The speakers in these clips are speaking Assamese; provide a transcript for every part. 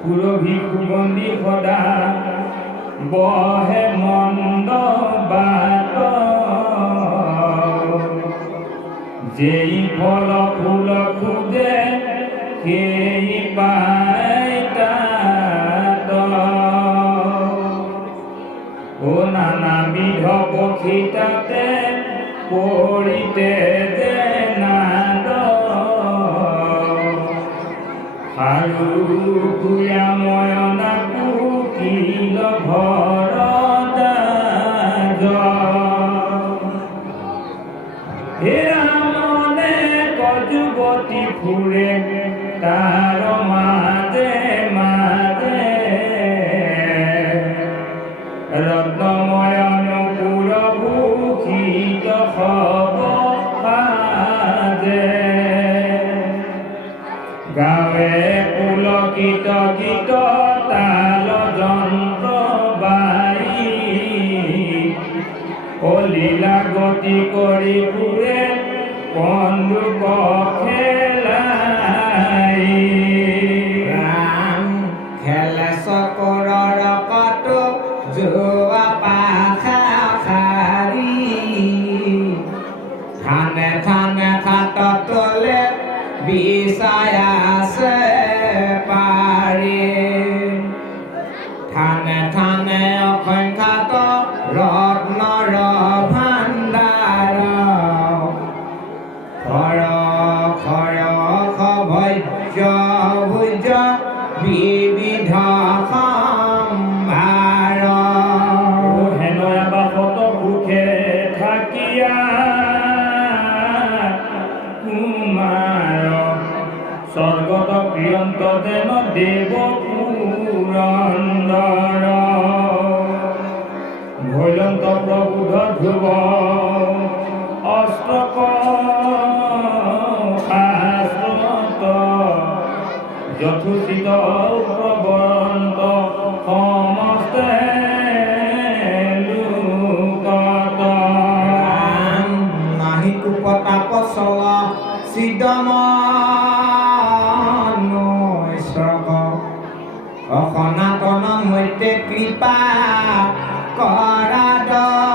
পুরভি সুগন্ধি সদা বহে মন্দ বাট যেই ফল ফুল খুঁজে সেই পায় তাত ও নানাবিধ পক্ষিতাতে পড়িতে যে নাদ আৰু কুয়া ময়না কুকিল ভৰদাজ হেৰা মনে কজুবতী ফুৰে তাৰ মাজে মাজে ৰত্নময় অনুপুৰ ভূষিত হব সাজে গাৱে পুলকিত গীত তাল যন্ত্ৰ বাই ও লীলা গতি কৰি ফুৰে বন্দুক খেলাই ৰাম খেলে চকৰৰ পাত যোৱা পাখা খাৰি থানে থানে খাট তলে বিচাই আছে পাৰি থানে থানে অসংখ্যাত ৰত্নৰ ভাণ্ডাৰ খৰ খৰ ভৈৰ্য ভুজ বিবিধ সম্ভাৰ হেনয়া বাসত সুখে থাকিয়া কুমাৰ স্বৰ্গত প্ৰিয়ন্ত যেন দেৱ পুৰন্দৰ ভৈলন্ত প্ৰবুধ ধ্ৰুৱ অষ্টক শাস্ত্ৰত যথোচিত প্ৰবন্ত সমস্তে লোকত নাহি কুপতাপ চল চিদমনৈশ্ৰক সনাতন মৈতে কৃপা কৰা দৰিদ্ৰক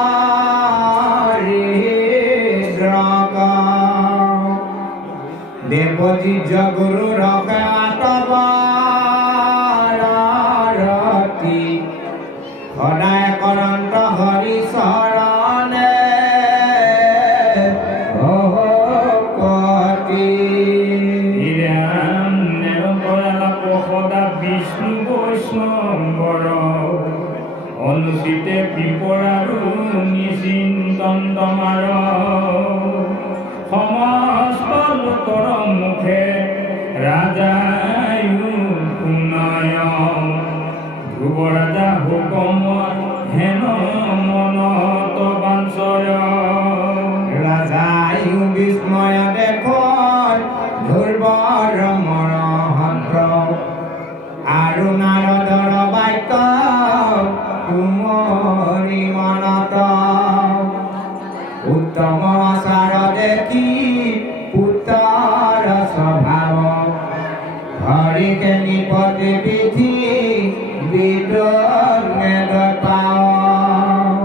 দেৱজী জগুৰু ৰতি সদায় কৰন্ত হৰি চৰণে বিষ্ণু বৈষ্ণৱৰ অনুচিতে বিপৰাৰু নিচিন্তন তমাৰ সমস্ত লোকৰ মুখে ৰাজায়ু শুনয় ধ্ৰুৱ ৰাজা হুকম হেন মনত বাঞ্ছয় ৰাজায়ু বিস্ময় দেখৰ ধ্ৰুৱৰ মৰহন্ত্ৰ আৰু নাৰদৰ বাক্য কুমৰি মনত উত্তম আচাৰ দেখি পুত্ৰৰ স্বভাৱ হৰিকে নিপতি বিধি বিদ্ৰোহ পাওঁ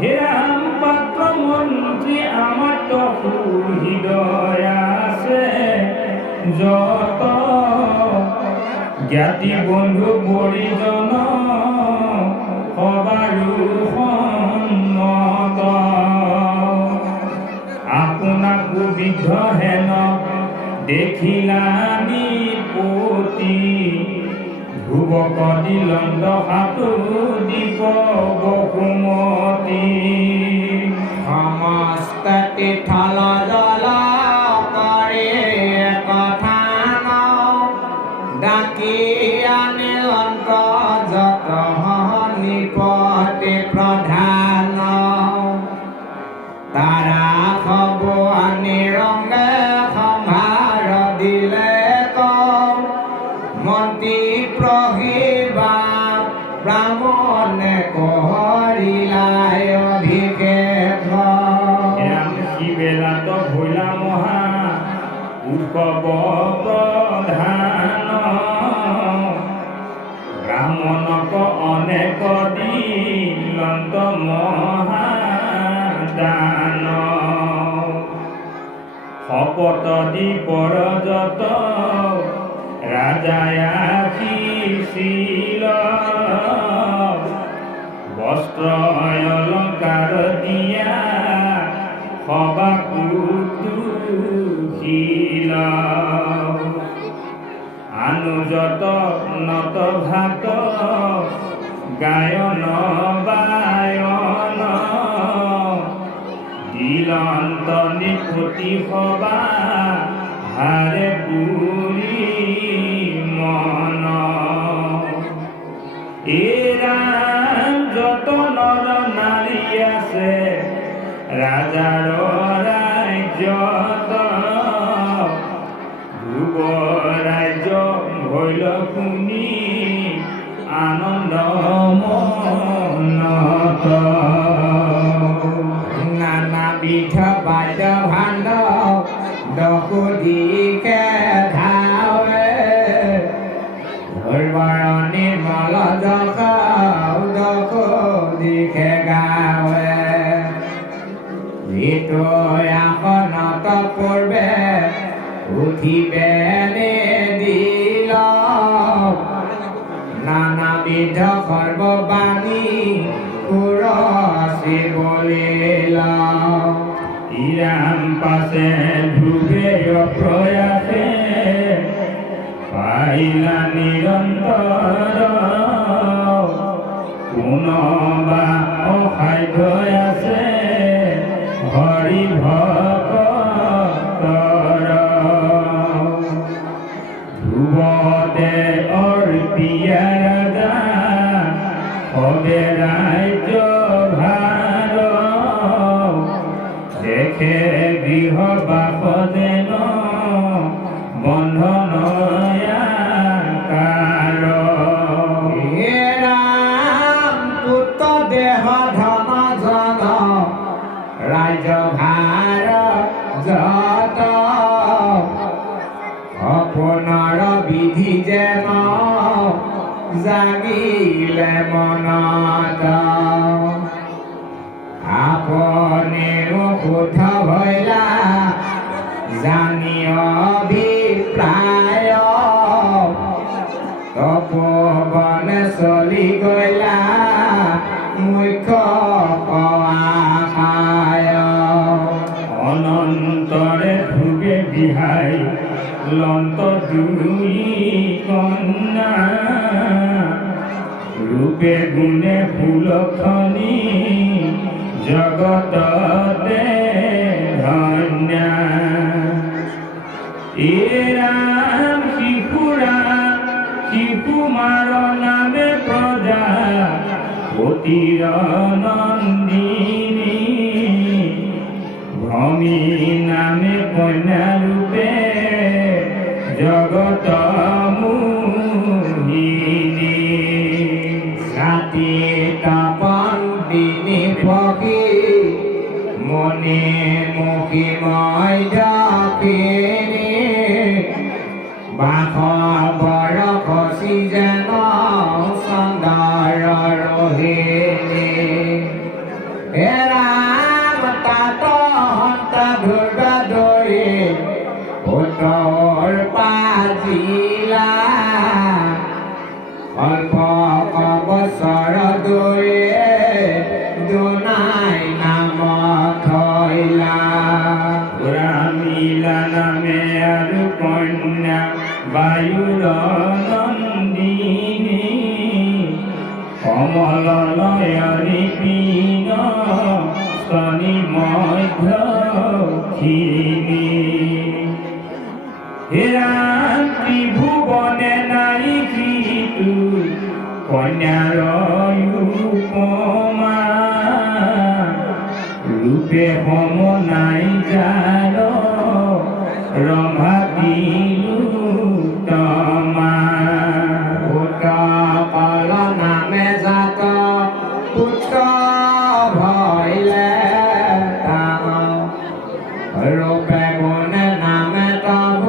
হেৰাম পাত্ৰ মন্ত্ৰী আমাৰ হৃদয় আছে যত জ্ঞাতি বন্ধু পৰিজন সবাৰো সন্মত আপোনাকো বিদ্ধ হেন দেখিলানি পতি ধ্ৰুৱক দিলন্দ হাতো দিব বসুমতী সমস্ত তীৰ্থল জল কৰে কথা ডাকি আনিল অন্তৰ্জত নিপতি প্ৰধান তাৰা খব আনি ৰঙে সম্ভাৰ দিলে মন্ত্ৰী প্ৰহিবা ব্ৰাহ্মণে কহৰিলাই অভিষেক বেলা তো উৎসৱ প্ৰধান ব্ৰাহ্মণক অনেক দিলন্ত মহাদান শপত দি পৰজত ৰাজায় আশিছিল বস্ত্ৰ অলংকাৰ দিয়া সবা কুতুশীল অনুজত নত ঘাত গায়ন বায়ন দিলন্ত নিপতি সবা হাৰে পুৰি মন যত নৰ নাৰী আছে ৰাজাৰ ৰাজ্যত ধ্ৰুৱ ৰাজ্য ভৈল শুনি আনন্দ মনত নানাবিধ বাদ্য ভাণ্ড দশো দিশে ধাৱে ঢোল-বৰণি মল দশো দিশে গাৱে আসনত পূৰ্বে উঠিবে দিল নানাবিধ সৰ্ববাণী সুৰচি বলিল ইৰাম পাছে ধ্ৰুৱে প্ৰয়াসে পাইলা নিৰন্তৰ কোনোবা অসাধ্য আছে হৰি ভক্তৰ ধ্ৰুৱতে অৰ্পিয়া ৰাজা সবে ৰাজ্য ভাৰ দেখে গৃহ বাস যেন বন্ধন পুত্ৰ দেহ ধন জন ৰাজ্য ভাৰ যত আপোনাৰ বিধি যেন জাগিলে মনত আপুনিও শুদ্ধ ভৈলা জানি অভিপ্ৰায় তপোবন চলি গলা মুখ্য আশায় অনন্তৰে ধ্ৰুৱে বিহাই লন্ত দুই কন্যা ৰূপে গুণে ফুলখনি জগততে ধন্যা এৰাম শিশুমাৰ নামে প্ৰজা পতিৰ নন্দিনী ভ্ৰমী নামে কন্যা ৰূপে জগত মোহিনী ৰাতি তপন দিনী পক্ষী মনে মুখিময় দক্ষিণী বাস বৰখচি যেন সুন্দৰ ৰোহিণী ৰাম তাত হন্ত ধ্ৰুৱ দৰি পুতৰ পাজিলা অল্প বছৰ দৰে দুনাই নাম থৈলা ৰামিলা নামে আৰু কন্যা বায়ুৰ নন্দিনী কমল নয়নী পিন স্তনি মধ্যক্ষিণী হেৰাম ত্ৰিভুৱনে নাৰী সিটো কন্যাৰ উপমা ৰূপে সম নাই যাৰ ৰম্ভা তিলোত্তমা পুত্ৰ নামে জাত পুত্ৰ ভৈলে তাম ৰূপে গুণে নামে তব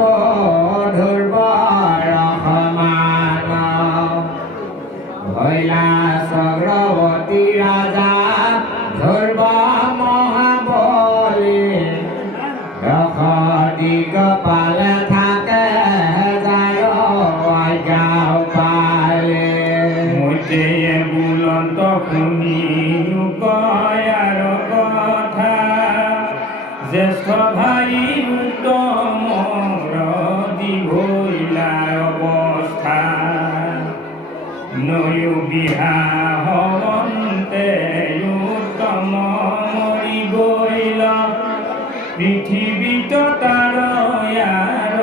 কপালে থাকে যায় গাঁও পালে মইতে বুলন্ত শুনি কয় আর কথা জ্যেষ্ঠ ভাই উত্তম দীঘইলাৰ অৱস্থা নয়ো বিহা হৱন্তে উত্তম মৰি গইল পৃথিৱীত তাৰ ইয়াৰ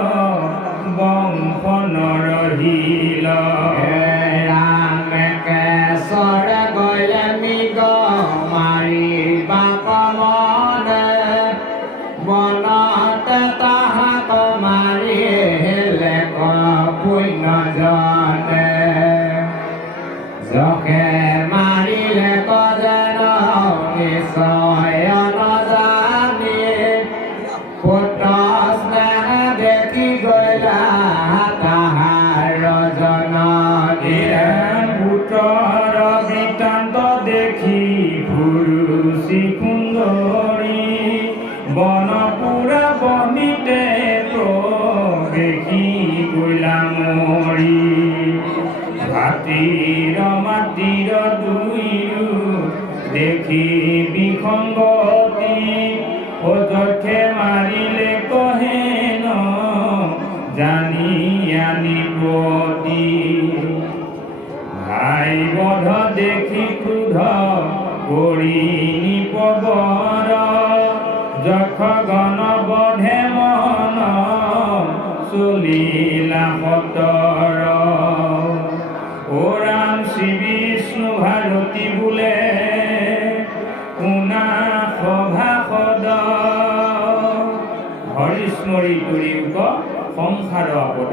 বংশ নৰহিল ৰামে কেশৰে গলে মৃগ মাৰিবা কমনে বনতে তাহাক মাৰি লেখ পুণ্য জনে যকে মাৰিলে কজন নিশ্চয় নজানি পুত্ৰ স্নেহ দেখি গলা তাহাৰ জননী পুত্ৰৰ বৃত্তান্ত দেখি ভুৰুচি সুন্দৰী বনপুৰা বনিতে দেখি গলা মৰি ভাতিৰ মাতিৰ দুয়ো দেখি বিসংগতি অযথে মাৰিলে কহেন জানি আনিবতি ভাই বধ দেখি ক্ৰোধ কৰি নিপবৰ যখ গণ বধে মন চলিলা সতৰ ও ৰাম শ্ৰী বিষ্ণু ভাৰতী বোলে শুনা সভাসদ হৰি স্মৰি কৰিউক সংসাৰ আপদ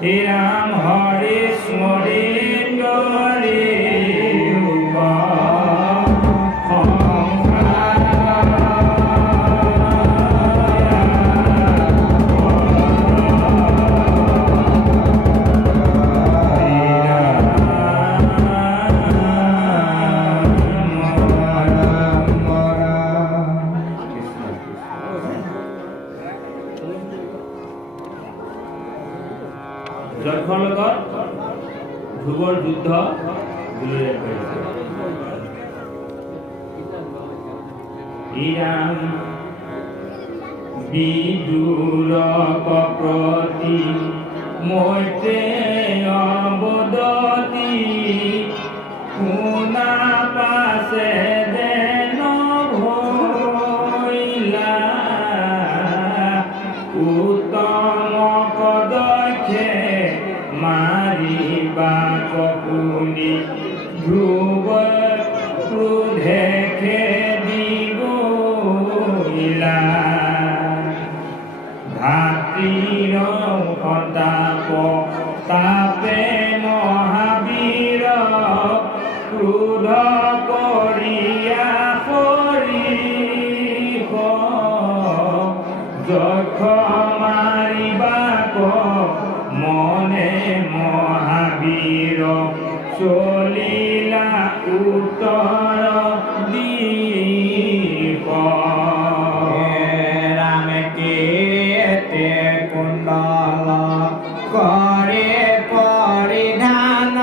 হে ৰাম হৰি স্মৰি কৰিউক যক্ষৰ লগত ধ্ৰুৱৰ যুদ্ধ বুলিৰে কৰিছে ৰাম বিদুৰক প্ৰতি মৈত্ৰে অৱদতি শুনা পাছে যেন ভৈলা উত্তম পদক্ষে মাৰিবা কপুনি ধ্ৰুৱ ক্ৰোধে খেদি গইলা ভাতৃৰ সন্তাপ তাপে মহাবীৰ ক্ৰোধ কৰিয়া সৰিষ যক্ষ মাৰিবাক মনে মহাবীৰ চলিলা উত্তৰ দিশ ৰামে কেতে কুণ্ডল কৰে পৰিধান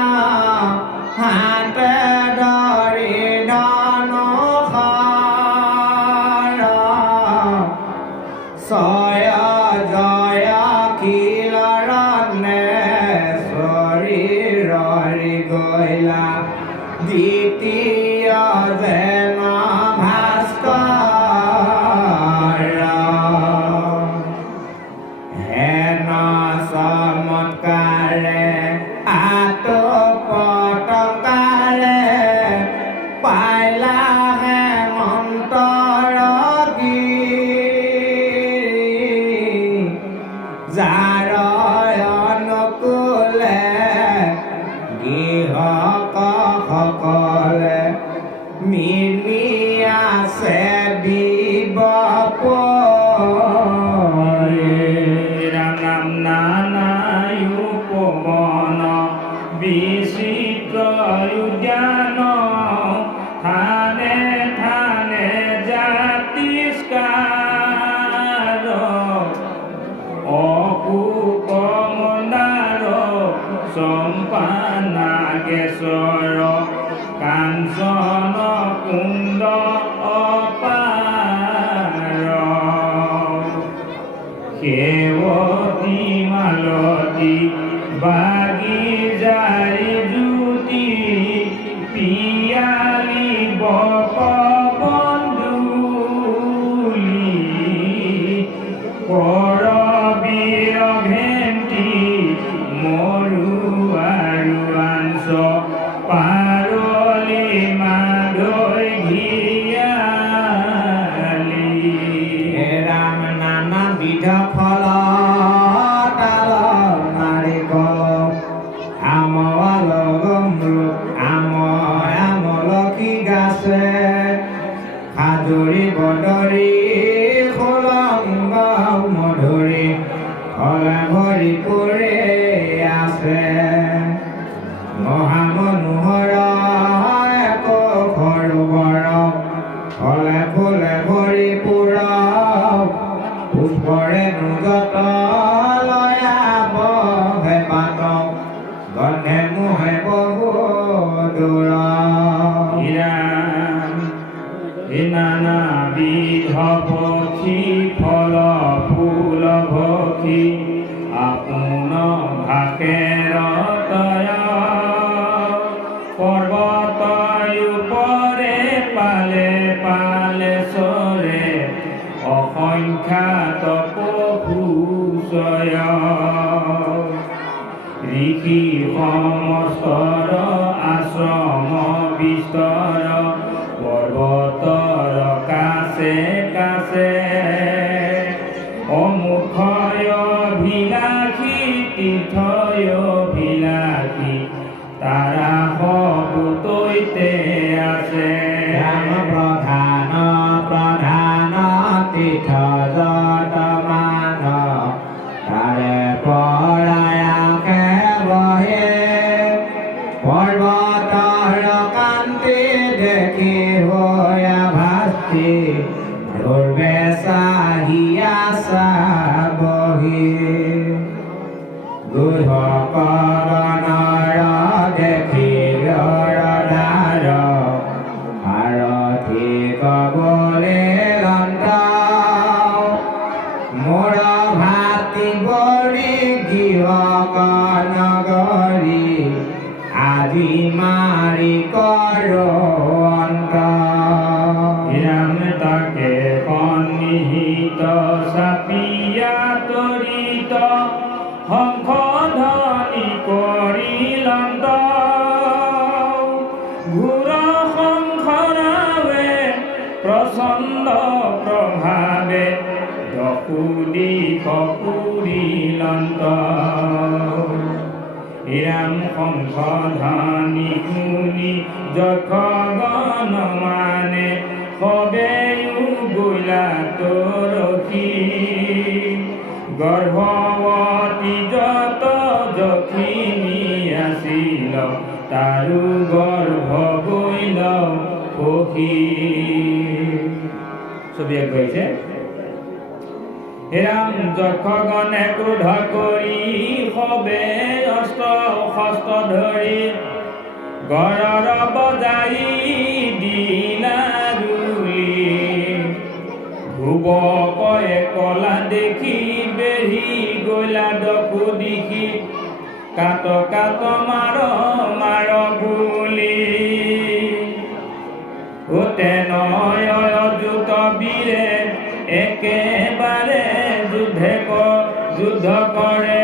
হাতে ধৰি ধনুষ ছয় জয় খিলৰণে শৰীৰ গইলা দ্বিতীয় যেন ভাস্কৰ হেন চমৎকাৰে আতপতকাৰে পাইলা হেমন্তৰ যাৰ অনুকূলে গৃহক সকলে মিলি আছে দিব ৰাম নানায় উপবন বিচিত্ৰ উদ্যান থানে থানে জাতিষ্কাৰ পুকমন্দাৰ চম্পা নাগেশ্বৰ কাঞ্চন কুণ্ড অপাৰ সেৱতী মালতী বাগী জাৰি জ্যোতি পিয়ালি বপবন্ধুলি কৰবীৰ ভেন্তি মৰু আৰু আঞ্চ পাৰলি মাধৈ ঘিয়ালি হে ৰাম নানা বিধ ফল তাল নাৰিকল আমল গমৰু আমলখি গাছে সাজৰি বদৰি খোলংগ মধুৰি ফলে ভৰি পৰে আছে মহামনোহৰ এক সৰোবৰ ফলে ফুলে ভৰি পুৰ পুষ্পৰে নুজত লয়া বহে পাত গন্ধে মোহে বহু দূৰ নানা বিধ পক্ষী ফল ফুল ভক্ষী আপোন ভাষেৰ তয় পৰ্বত উপৰে পালে পালে চৰে অসংখ্যাত পশুচয় ঋষি সমস্তৰ আশ্ৰম বিস্তৰ পৰ্বতৰ কাছে কাছে অমুখয় ভিলাসী তীৰ্থয় ভিলাসী তাৰা সপুতৈতে আছে ৰাম প্ৰধান প্ৰধান তীৰ্থ যতমান তাৰে পৰায়াকে বহে পৰ্বতৰ কান্তি দেখি হোয়া ভাস্তি ধ্ৰুৱে চাহিয়া চাবহি গুহকৰণৰ দেখি ৰধাৰ সাৰথি কবলে লন্ত মোৰ ভাতি বৰি গৃহক নগৰী আজি মাৰি কৰো অন্ত ৰাম তাকে সন্নিহিত চাপিয়া তৰিত শংখধ্বনি কৰিলন্ত ঘোৰ শংখৰাৱে প্ৰচণ্ড প্ৰভাৱে দশো দিশ পুৰিলন্ত ৰাম শংখধ্বনি শুনি যক্ষ গণ মানে সবেয়ো গলা তৰখি গৰ্ভৱতী যত যখিনী আছিল তাৰো গৰ্ভ গৈল সখী ছবি কৈছে ৰাম যক্ষগণে ক্ৰোধ কৰি সবে অস্ত্ৰ শস্ত্ৰ ধৰি গড়ৰ বজাই দিলা ৰুলি ধ্ৰুৱকয়ে কলা দেখি বেঢ়ি গলা দকো দেখি কাট কাট মাৰ মাৰ বুলি তেনয় অযুত বীৰে একেবাৰে যুদ্ধ কৰে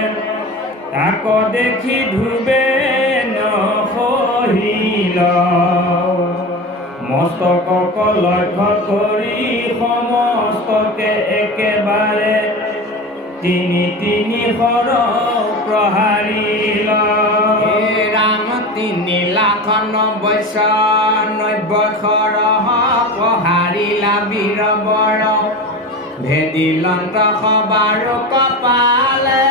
তাক দেখি ধ্ৰুৱে নসহিল মস্তকক লক্ষ্য কৰি সমস্তকে একেবাৰে তিনি শৰ প্ৰহাৰিল ৰাম 3,90,900 প্ৰহাৰিলা বীৰ বৰ ভেদিলন্ত সবাৰো কপালে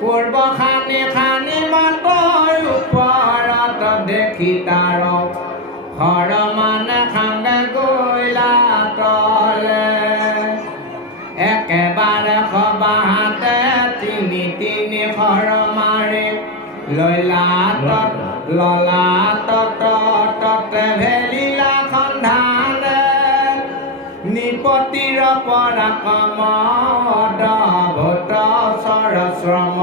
পূৰ্ব খানি খানি মাতৰ ওপৰত দেখি তাৰ হৰ মানে খান্দে গৈলা তলে একেবাৰে সবাহাতে তিনি খৰ মাৰে ললা ততে ভেলিলা সন্ধানে নিপতিৰ পৰা কমদ ভূত চৰশ্ৰম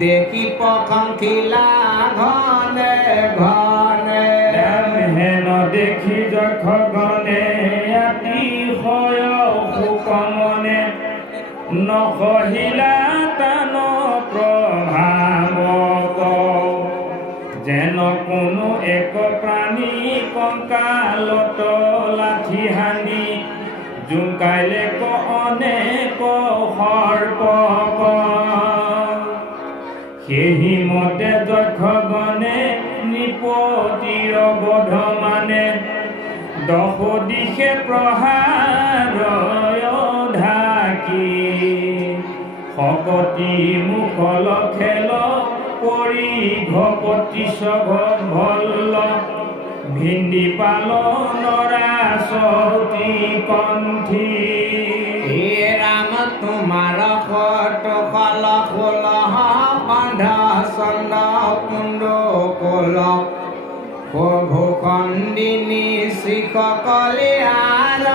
দেখি প্ৰশংসিলা ঘনে ঘনে হেন দেখি যখ গণে অতিশয় সুকমনে নকহিলা তান প্ৰভাৱ যেন কোনো এক প্ৰাণী কংকালত লাঠি হানি জোকাইলে অনেক সৰ্প সেই মতে যক্ষ গণে নিপতিৰ বধ মানে 10 দিশে প্ৰহাৰ ঢাকি শকতি মুখল খেল পৰি ঘপতি সঘ ভল্ল ভিন্দি পাল নৰা সতি কণ্ঠী ৰাম তোমাৰ কল বান্ধ চন্দ কুণ্ড কল ভূখণ্ডিনী শ্ৰীকলিয়াৰ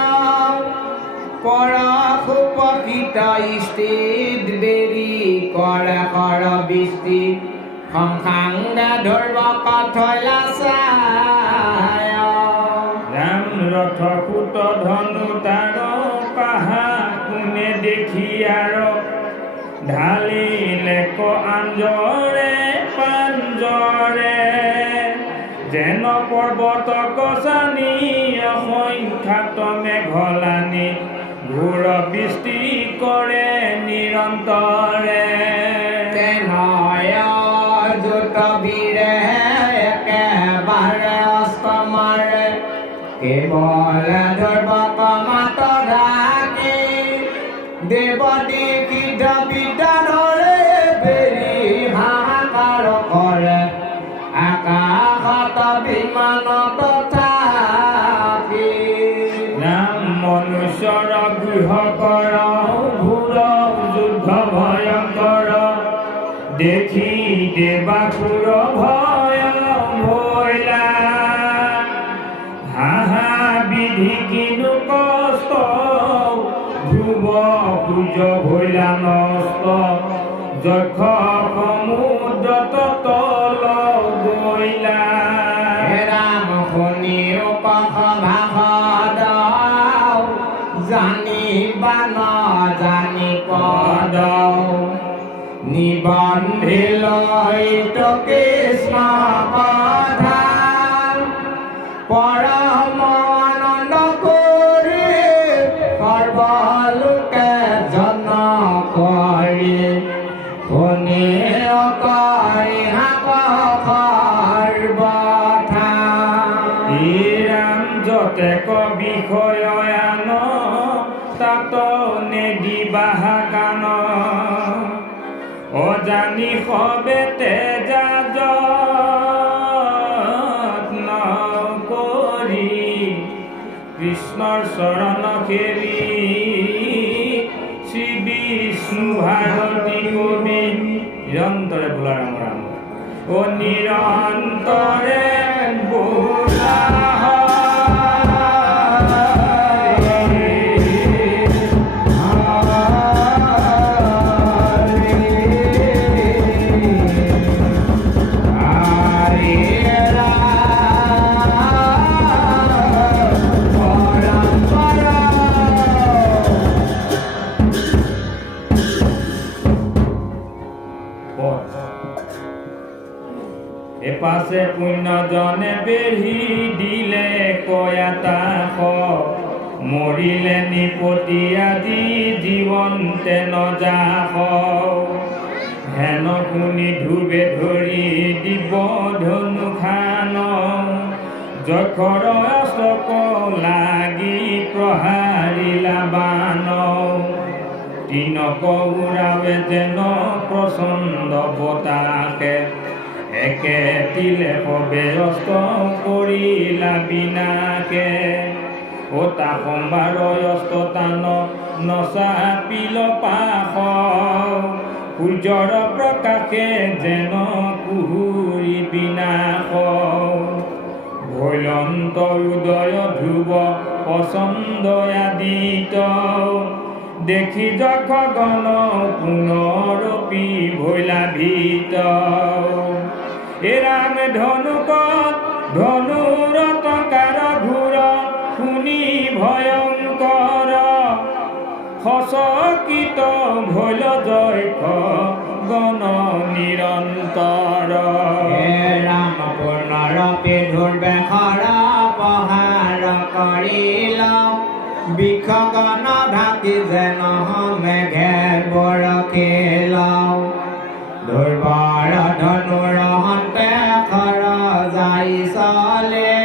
পৰশুপকৃত স্থিত বেৰি কৰ বৃষ্টি সংসাংগা ধৰ্ব কথলা চায় ৰাম ৰথ সুত ধনু তাৰ কাহা কোনে দেখি আৰু ঢালিলে আঞ্জৰে পাঞ্জৰে যেন পৰ্বত গছানি অসংখ্যাত মেঘলানি ঘোৰ বৃষ্টি কৰে নিৰন্তৰে জোত বীৰে একেবাৰে অস্তমাৰে কেৱল ধৰ্ব কমাত ঢাকি দেৱ দীক্ষিত বিদ্যাধৰে বেৰি হাহাকাৰ কৰে আকাশত বিমানত থাকি ৰাম মনুষ্যৰ গৃহ কৰ ঘোৰ যুদ্ধ ভয়ংকৰ দেখি দেৱাসুৰ ভয় ভৈলা হাহা বিধি কিনো কষ্ট ধ্ৰুৱ সূৰ্য ভৈলা নষ্ট যক্ষ সমুদ্ৰত তল গৈলা ৰাম শুনি ভাষদ জানিবা নাজানি পদ নিবন্ধিল কৃষ্ণ কথা পৰম আনন্দ কৰি সৰ্বলোকে জন কৰি শুনি অকৰি সৰ্বথা ৰাম যতে বিষয় আন তাত নেদিবাহা কান অজানি সবে তেজাজ কৰি কৃষ্ণৰ চৰণ খেলি শ্ৰী বিষ্ণু ভাৰতী কবি নিৰন্তৰে বোলা ৰাম ৰাম ও নিৰন্তৰে বোলা এপাশে পুণ্যজনে বেঢ়ি দিলে কয়াতা মৰিলে নিপতি আজি জীৱন্তে নজাস হেন শুনি ধুবে ধৰি দিব ধনু খান যখৰ চক লাগি প্ৰহাৰিলা বান তিনক উৰাবে যেন প্ৰচণ্ড বতাহে একে তিলে সবে অস্ত কৰিলা বিনাকে ওটা সম্ভাৰ অস্ত তান নচাপিল পাশ সূৰ্যৰ প্ৰকাশে যেন কুহুৰি বিনাশ ভৈলন্ত উদয় ধ্ৰুৱ পচন্দ আদিত দেখি যখ গণ পুনৰপি ভৈলাভিত এ ৰাম ধনুক ধনুৰ টংকাৰ ঘূৰ শুনি ভয়ংকৰ সচকিত ভৈল জয়খ গণ নিৰন্তৰ ৰাম পুনৰপি ধুৰ্বেশৰ পহাৰ কৰিল বৃক্ষগণ ঢাকি যেন মেঘে বৰষিল দুৰ্বৰ ধনুৰ হন্তে খৰ যাই চলে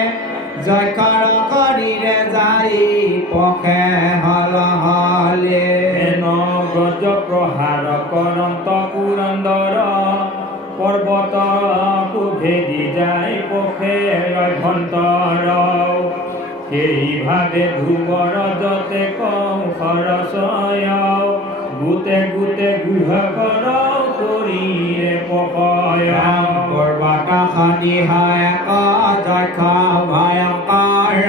জয়কৰ কৰিৰে যাই পখে হল হলে গজ প্ৰহাৰ কৰন্ত পুৰন্দৰ পৰ্বত ভেদি যায় পখে ৰভন্তৰ সেইভাৱে ধ্ৰুৱৰ যতে কংসৰচয় গোটে গোটে গৃহকৰ কৰিৰে পকয় পৰ্বত সদিহ এক যক্ষ ভয়ংকৰ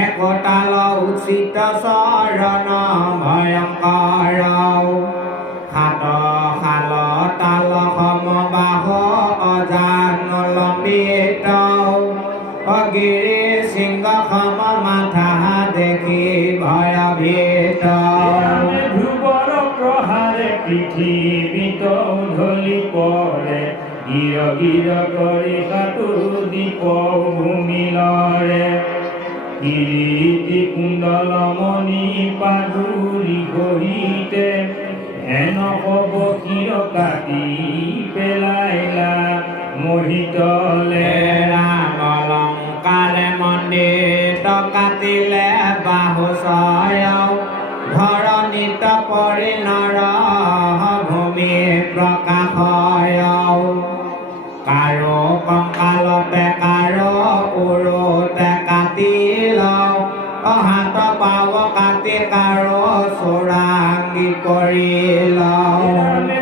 একোটাল উচিত চৰণ ভয়ংকৰ সাত শাল তাল সমবাহ অজানুলম্বিত অগিৰি সিংহ সম মাথা দেখি ভয়ভীত ধ্ৰুৱৰ প্ৰহাৰে পৃথিৱীত ঢলি পৰে গিৰ গিৰ কৰি সাতুদীপ ভূমিলৰে কিৰীটি কুণ্ডল মণি পাগুৰি গহিতে হেন কব শিৰ কাটি পেলাইলা মোহিতলে ৰাম অলংকাৰে মণ্ডিত কাটিলে বাহু ছয় ধৰণিত পৰি নৰ ভূমি প্ৰকাশয় কাৰো কংকালতে কাৰো উৰুতে কাটিল হাত পাৱ কাটি কাৰো চোৰাংগী কৰিল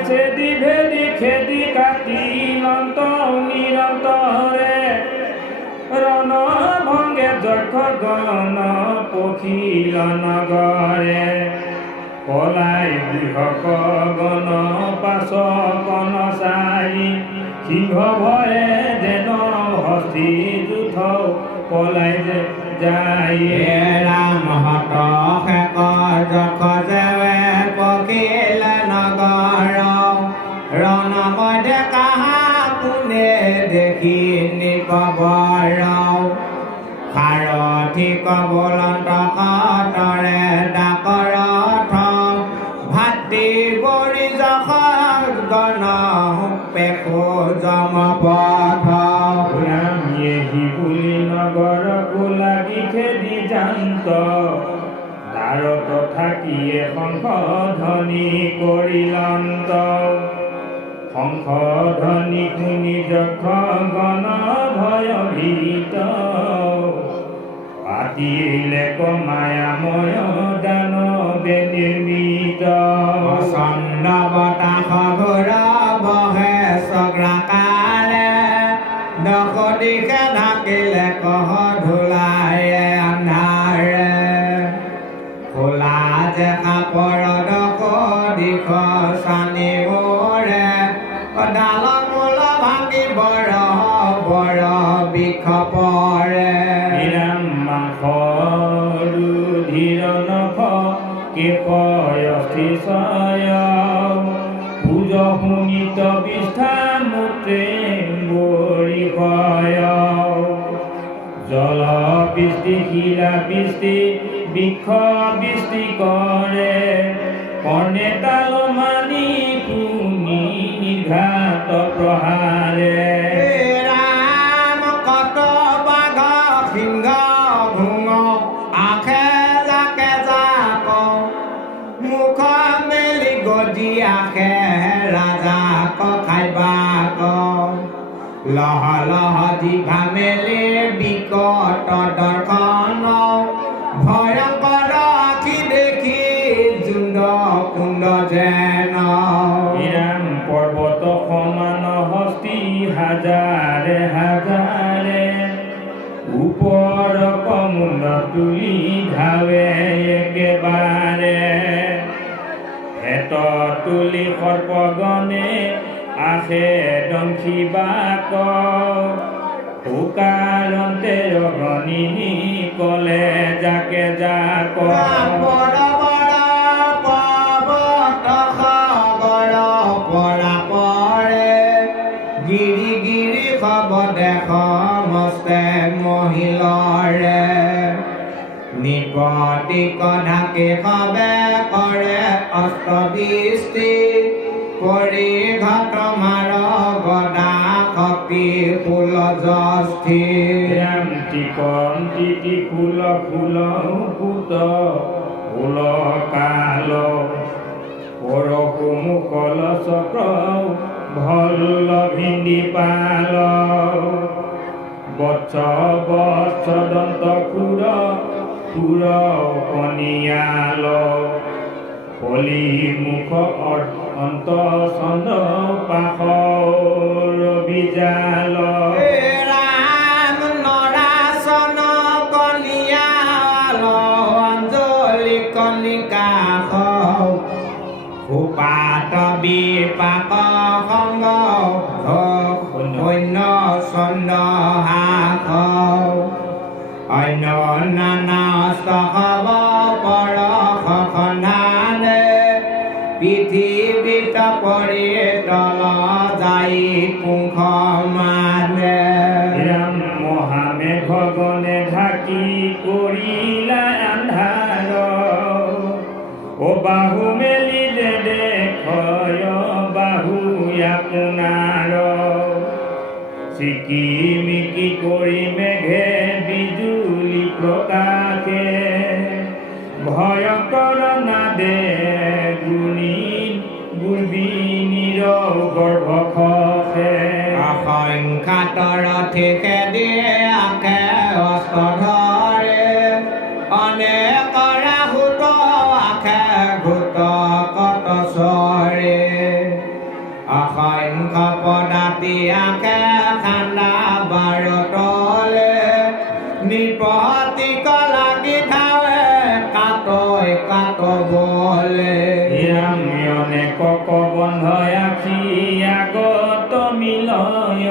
চেদি ভেদি খেদি কাটি লন্ত নিৰন্তৰে ৰণ ভংগে যক্ষ গণ পখিল নগৰে পলাই গৃহক গণ পাছ কণ চাৰি সিংহ ভয়ে যেন হস্তি যুথ পলাই যায় ৰাম হত শেষ যখ যেৱে পখিল নগৰ ৰণ মধ্যে কাহা কোনে দেখি নিকবৰ সাৰথি কবলন্ত সতৰে ডাকৰ ভাতৃ বৰি যখ গণ পেশো জম পথ বুলি নগৰ লাগি খেদি জান্ত তাৰত থাকিয়ে শংখ ধ্বনি কৰিলন্ত শংখ ধ্বনি শুনি যক্ষ গণ ভয়ভীত পাতিলে মায়াময় দানৱে নিৰ্মিত চন্দ বতাহ ঘোৰ বহে চগ্ৰাকাৰে দশ দিশে ঢাকিলে কহ ধোলায়ে আন্ধাৰে খোলা যে কাপৰ দশ দিশ চানি মোৰে ডাল মূল ভাঙি বৰ বৰ বৃক্ষ পৰে ধীৰ নখ কেশয় ভুজ শুনিত বিষ্ঠা মুত্ৰে বৰিষয় জল বৃষ্টি শিলা বৃষ্টি বৃক্ষ বৃষ্টি কৰে কৰ্ণে তাল মানি শুনি নিৰ্ঘাত প্ৰহাৰে ৰাম কত বাঘ সিংহ ভূঙ আখে জাকে জাক মুখ মেলি গজি আখে ৰাজাক খাইবাক লহ লহ জিভা মেলি বিকট দৰ্শন ভয়ংকৰ আখি দেখি জুণ্ড কুণ্ড যেন তুলি সৰ্পগণে আহে দংশিবাক উকাৰন্তে অগণিনী কলে যাকে যাক বড় বড় পৰ্বত সাগৰ পৰা পৰে গিৰি গিৰি খবদে সমস্তে মহিলৰে নিপতিক ঢাকি সবে কৰে অষ্টদৃষ্টি পৰিঘট মাৰ গদা কপি ফুল জষ্ঠি ৰামটিকন্তি ফুল ফুল পুত ফুল কাল পৰশু মুকল চক্ৰ ভল্ল ভিন্দি পাল বৎস বৎস দন্ত খুৰ খুৰ কণিয়াল কলি মুখ অন্ত চন্দ পাশৰ বিজাল ৰাম নৰাচন কলিয়াল অঞ্জলি কণিকা উপাত বিপাক সংগ শূন্য চন্দ হাস অন্য নানা হব পৰ সন্ধানে পৃথিৱীত পৰি তল যাই পুংখ মানে ৰাম মহামেঘ গণে ঢাকি কৰিলা আন্ধাৰ ও বাহু মেলি দে দেখয় বাহু আপোনাৰ চিকিমিকি কৰি মেঘে বিজুলি প্ৰকাশে ভয়ংকৰ নাদে গুৰ্বিনীৰ গৰ্ভ খসে অসংখ্যাতৰ ঠিকে দিয়ে আখে অস্ত্ৰ ধৰে অনেক ৰাহুত আখে ঘূত কত চৰে অসংখ্য পদাতি আখে খান্দা বাৰতলে নিপতিক লাগি থাৱে কাটৈ কাট বলে ৰামিয়নে কক বন্ধ আখি আগত মিলয়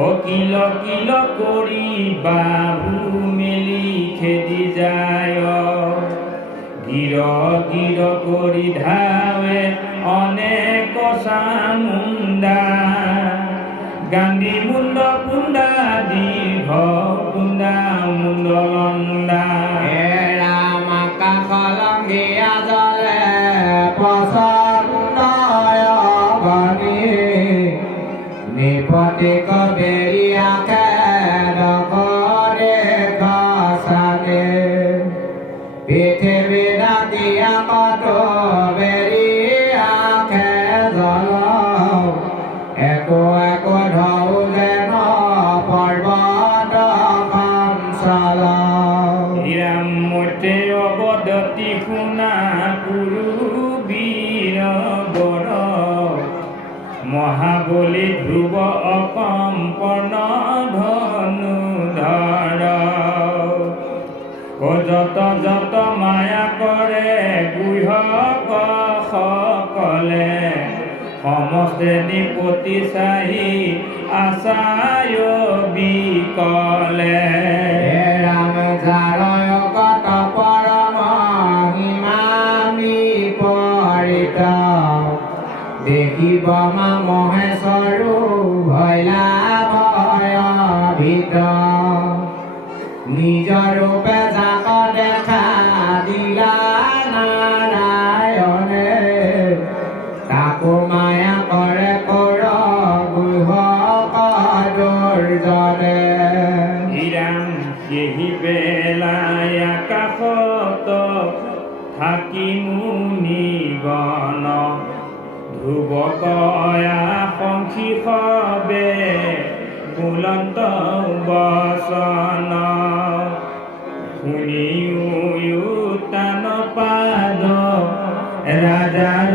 অকিল কিল কৰি বাহু মেলি খেদি যায় গিৰ গিৰ কৰি ধাৱে অনেক চামুণ্ডা গান্ধী মুণ্ড পুণ্ডা দীৰ্ঘ পুণ্ডা মুণ্ডলণ্ডা ৰাম কাষ লংঘিয়া জলে প্ৰচণ্ডয় বনি নিপতিক বেৰিয়াকে দখৰে খচানে পৃথিৱী ৰাতিয়া কত বেৰিয়াকে জল একো একো ঢৌ যেন পৰ্বত কঞ্চল ৰাম মতে অৱদতি শুনা পুৰু বীৰ বৰ মহাবলী ধ্ৰুৱ অকম্পন ধনুধৰ যত যত মায়া কৰে গুহক সকলে সমস্তে নিপতি চাহি আশায় বিকলে ৰাম যাৰয় কত পৰম হিমামি পৰিত দেখিব মা মহেশ্বৰো ভৈলা ভয়ভীত নিজ ৰূপে যাক দেখা দিলা নাৰায়ণে তাকো মায়া কৰে কৰ গুহক দুৰ্জনে ৰাম সেই বেলাই আকাশত থাকি মুনিগণ ধ্ৰুৱ কয়া শংখী সবে বুলন্ত বচন শুনিও তান পাদ ৰাজাৰ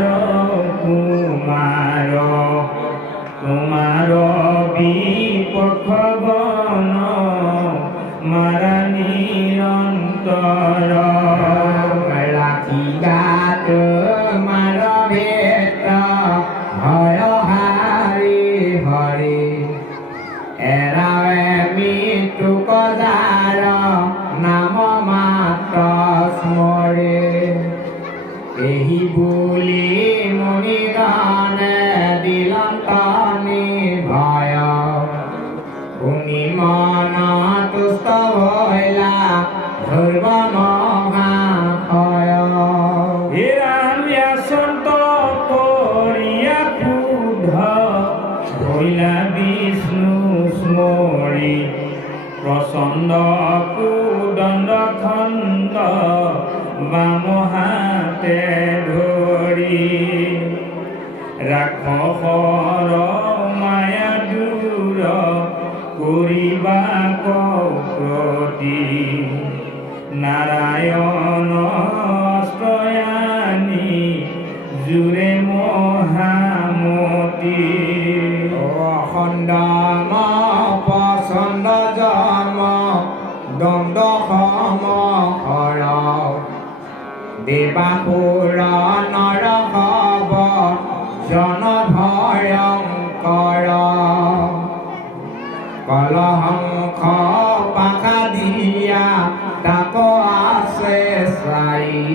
কুমাৰ তোমাৰ বিপক্ষ গণ মাৰা নিৰন্তৰ ৰাখি গাত মাৰ प्रचंड कुदंड खंड बाम हाते धरी राक्षसर माया दूर करिबा प्रति नारायण अस्त्रयानी जुरे महामती खंडाम पसंद जम दंड खम खर देवापुर नर खब जन भयंकर कलहंख पाखा दिया ताक आसे साई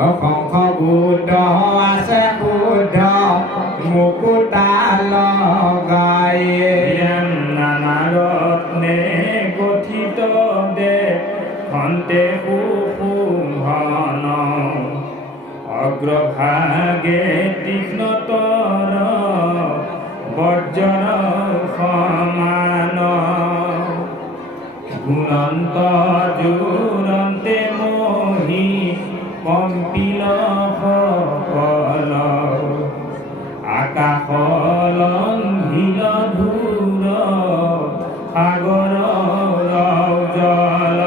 शंख बुद्ध आसे बुद्ध मुकुटा लगाए नाना रत्ने गठित दे खंते सुशोभन अग्रभागे तीक्ष्णतर वज्र समान गुणंत जुरंते मोहि कम्पिल सकल आकाश लंघिल धूर सागर जल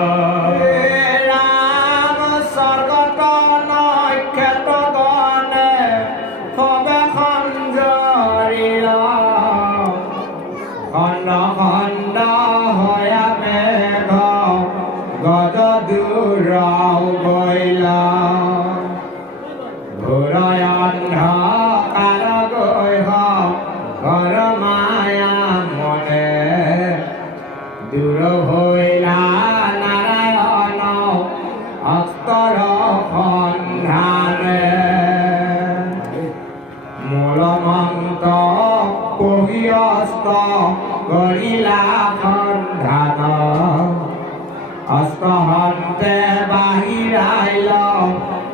राम स्वर्गत नक्षत गणे खगे खंजरिल खंड खंड हया मेघ गज दूर गैला घोर अंधकार गह घर माया मने दूर हইলা नारायण अस्तर सन्धाने मूल मंत्र पढ़ी अस्त करिला सन्धान अस्त हन्ते बाहिर आइल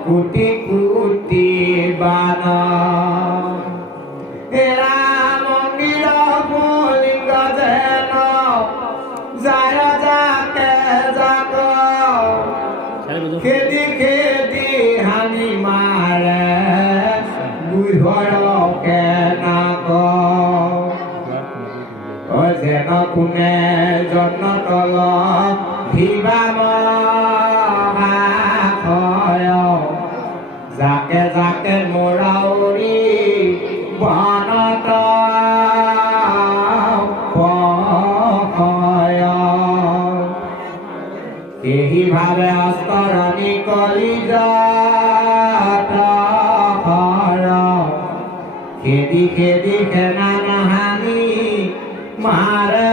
कोटि कोटि बाण मंदिर लिंग जेन যায় যাকে যাক খেদি খেদি হানি মারে বুঝরকে নাক ও যেন কোনে জন্ম তল ভিবা মহাশয় যাকে যাকে মোরাউরি বনত यही भावे अस्तरणी कलिजात खेदी खेदी खेना नहानी मारे